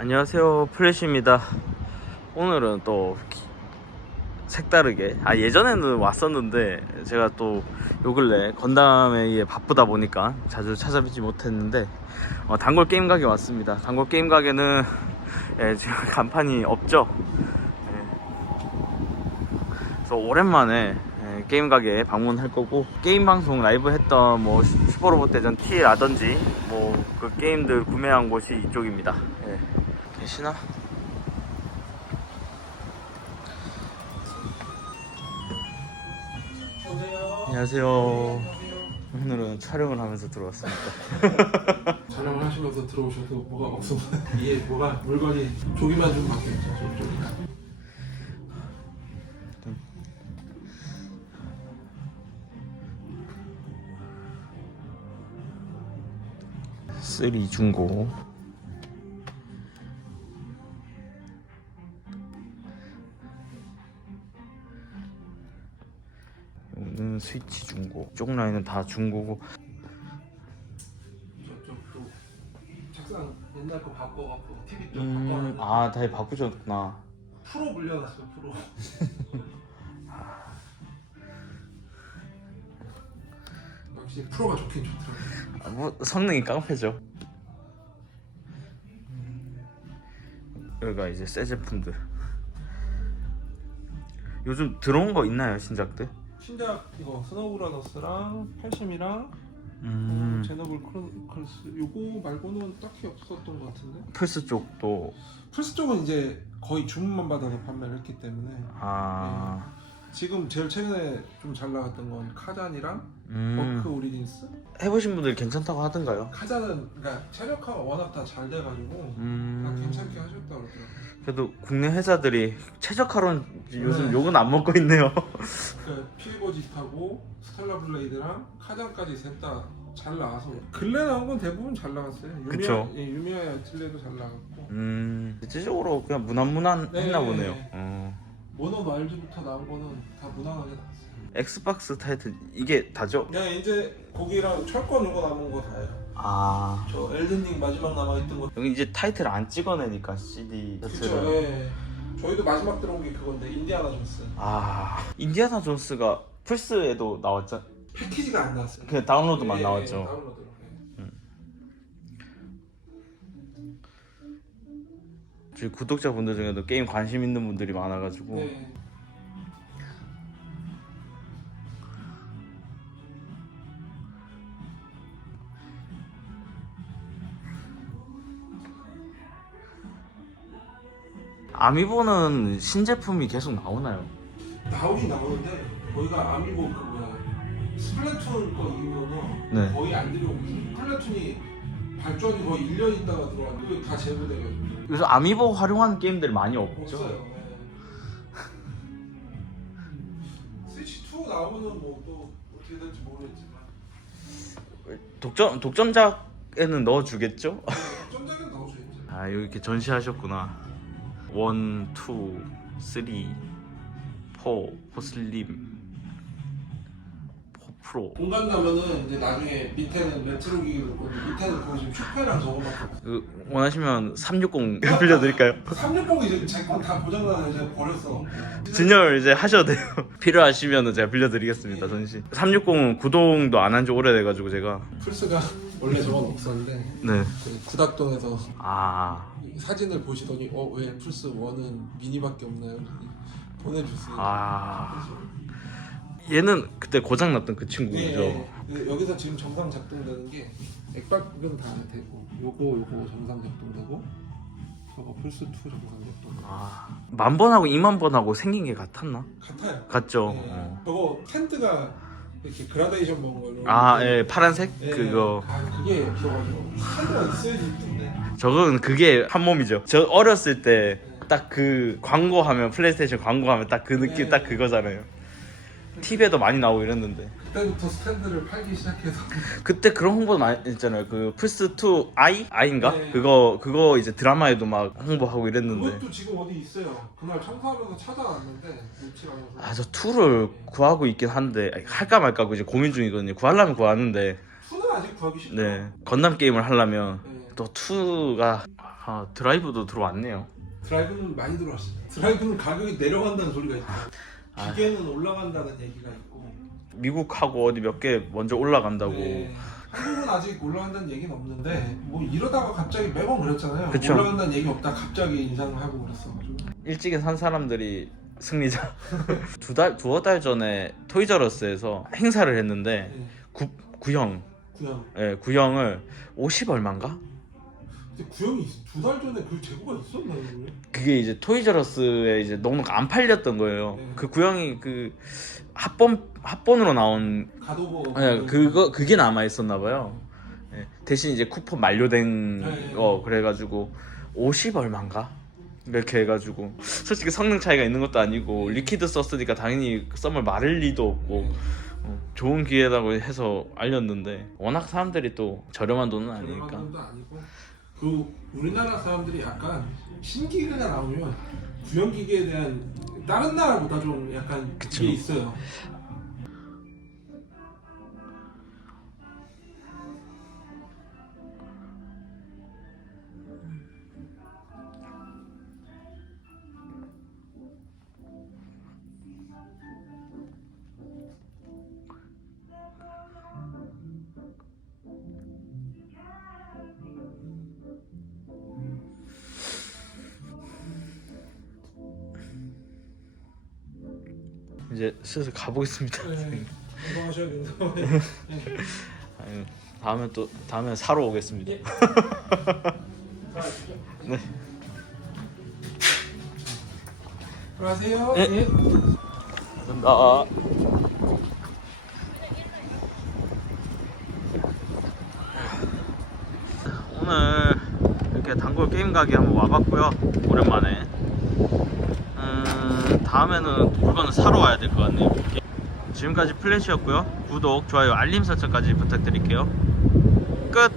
안녕하세요, 플래시입니다. 오늘은 또 색다르게 예전에는 왔었는데 제가 또 요 근래 건담에 바쁘다 보니까 자주 찾아뵙지 못했는데 단골 게임 가게 왔습니다. 단골 게임 가게는 지금 간판이 없죠. 그래서 오랜만에 게임 가게에 방문할 거고, 게임 방송 라이브 했던 뭐 슈퍼로봇 대전 T라든지 뭐 그 게임들 구매한 곳이 이쪽입니다. 계시나? 안녕하세요. 오늘은 촬영을 하면서 들어왔습니다. 촬영을 하시면서 들어오셔도 뭐가 없어. 이게 뭐가 물건이 조기만 좀 바뀌었죠. 저쪽이. 쓰리 중고. 여기는 스위치 중고. 쪽 라인은 다 중고고. 저쪽도 책상 옛날 거 바꿔갖고 TV 좀 바꿔놨는데 다 바꾸셨구나. 프로 물려놨어. 프로. 역시 프로가 좋긴 좋더라고. 뭐 성능이 깡패죠. 여기가 이제 새 제품들. 요즘 들어온 거 있나요, 신작들? 신작 이거 스노우브라더스랑 팔심이랑 제너블 크로스 요거 말고는 딱히 없었던 것 같은데. 플스 쪽도. 플스 쪽은 이제 거의 주문만 받아서 판매를 했기 때문에 지금 제일 최근에 좀 잘 나갔던 건 카잔이랑 버크 오리진스. 해보신 분들 괜찮다고 하던가요? 카잔은 그러니까 최적화가 워낙 다 잘 돼가지고 다 괜찮게 하셨다 그러더라고요. 그래도 국내 회사들이 최적화로는 요즘 욕은 안 먹고 있네요. 그 필버짓하고 스텔라 블레이드랑 카잔까지 셋 다 잘 나와서 근래 나온 건 대부분 잘 나갔어요. 그쵸. 유미야의 아틀레도 잘 나갔고. 대체적으로 그냥 무난무난했나 네. 보네요. 모노 말즈부터 나온 거는 다 무난하게 나왔어요. 엑스박스 타이틀 이게 다죠? 그냥 이제 거기랑 철권 요거 남은 거 다예요. 저 엘든링 마지막 남아있던 거. 여기 이제 타이틀 안 찍어내니까 CD 그쵸. 자체를. 예. 저희도 마지막 들어온 게 그건데 인디아나 존스. 인디아나 존스가 플스에도 나왔죠? 패키지가 안 나왔어요. 그냥 다운로드만 예, 나왔죠. 다운로드로. 저희 구독자분들 중에도 게임 관심 있는 분들이 많아가지고. 네. 아미보는 신제품이 계속 나오나요? 나오긴 나오는데 저희가 아미고 그 뭐야 스플래툰 거 이후로는 네. 거의 안 들여오고 있어요. 스플래툰이 발전이 거의 1년 있다가 들어왔는데 다 제보돼가지고 요즘 아미보 활용하는 게임들이 많이 없죠? 없어요. 네. 스위치 2 나오면은 뭐 또 어떻게 될지 모르겠지만 독점작에는 넣어주겠죠? 점작은 넣어줘야죠. 여기 이렇게 전시하셨구나. 1, 2, 3, 4, 포슬림, 4 프로. 공간 나면은 이제 나중에 밑에는 레트로 기기로 있고 밑에는 그거 지금 슈퍼랑 저거밖에 없어. 원하시면 360 빌려드릴까요? 360 이제 제 건 다 고장나서 이제 버렸어. 진열 이제 하셔도 돼요. 필요하시면 제가 빌려드리겠습니다. 전시. 360은 구동도 안 한 지 오래돼가지고 제가. 플스가 원래 저건 없었는데 네. 그 구닥동에서 사진을 보시더니 왜 플스 1은 미니밖에 없나요? 보내줬어요. 얘는 그때 고장났던 그 친구죠. 네. 여기서 지금 정상 작동되는 게 액박은 다 되고 요거 정상 작동되고 저거 플스 2 정상 작동되고. 만 번하고 2만 번하고 생긴 게 같았나? 같아요. 같죠. 네. 저거 텐트가 이렇게 그라데이션 먹은 걸로. 예, 파란색 네. 그거. 그게 없어가지고 텐트가 있어야지 이쁜데. 저건 그게 한 몸이죠. 저 어렸을 때 딱 그 광고하면, 플레이스테이션 광고하면 딱 그 느낌, 딱 그거잖아요. TV에도 많이 나오고 이랬는데. 그때부터 스탠드를 팔기 시작해서. 그때 그런 홍보 많이 했잖아요. 그 플스2 아이인가? 네. 그거 이제 드라마에도 막 홍보하고 이랬는데. 그것도 지금 어디 있어요. 그날 청소하면서 찾아왔는데 놓치가 않아서. 저 2를 구하고 있긴 한데 할까 말까 이제 고민 중이거든요. 구하려면 구하는데. 2는 아직 구하기 쉽죠. 네, 건담 게임을 하려면 네. 또 2가 드라이브도 들어왔네요. 드라이브는 많이 들어왔어요. 드라이브는 가격이 내려간다는 소리가 있고 아. 기계는 올라간다는 얘기가 있고 미국하고 어디 몇 개 먼저 올라간다고. 네. 한국은 아직 올라간다는 얘기는 없는데 뭐 이러다가 갑자기 매번 그랬잖아요. 그쵸. 올라간다는 얘기 없다 갑자기 인상을 하고 그랬어가지고 일찍에 산 사람들이 승리자. 두어 달 전에 토이저러스에서 행사를 했는데 네. 구형, 구형. 예, 구형을 50 얼마인가? 근데 구형이 2달 전에 그 재고가 있었나요? 그게? 그게 이제 토이저러스에 이제 너무 안 팔렸던 거예요. 네. 그 구형이 그 합본으로 나온 갓오버 그게 남아 있었나 봐요. 예, 대신 이제 쿠폰 만료된 네. 거 그래가지고 50 얼마인가? 이렇게 해가지고 솔직히 성능 차이가 있는 것도 아니고 리퀴드 썼으니까 당연히 썸을 마를 리도 없고 좋은 기회라고 해서 알렸는데 워낙 사람들이 또 저렴한 돈은 저렴한 아니니까. 돈도 아니고 그 우리나라 사람들이 약간 신기계가 나오면 구형 기계에 대한 다른 나라보다 좀 약간 그쵸. 그게 있어요. 이제 슬슬 가보겠습니다. 네, 건강하셔야 된다고. 아유, 다음에 사러 오겠습니다. 예. 네. 들어가세요. 예. 예. 감사합니다. 오늘 이렇게 단골 게임 가게 한번 와봤고요. 오랜만에. 다음에는 물건을 사러 와야 될 것 같네요. 지금까지 플래시였고요. 구독, 좋아요, 알림 설정까지 부탁드릴게요. 끝!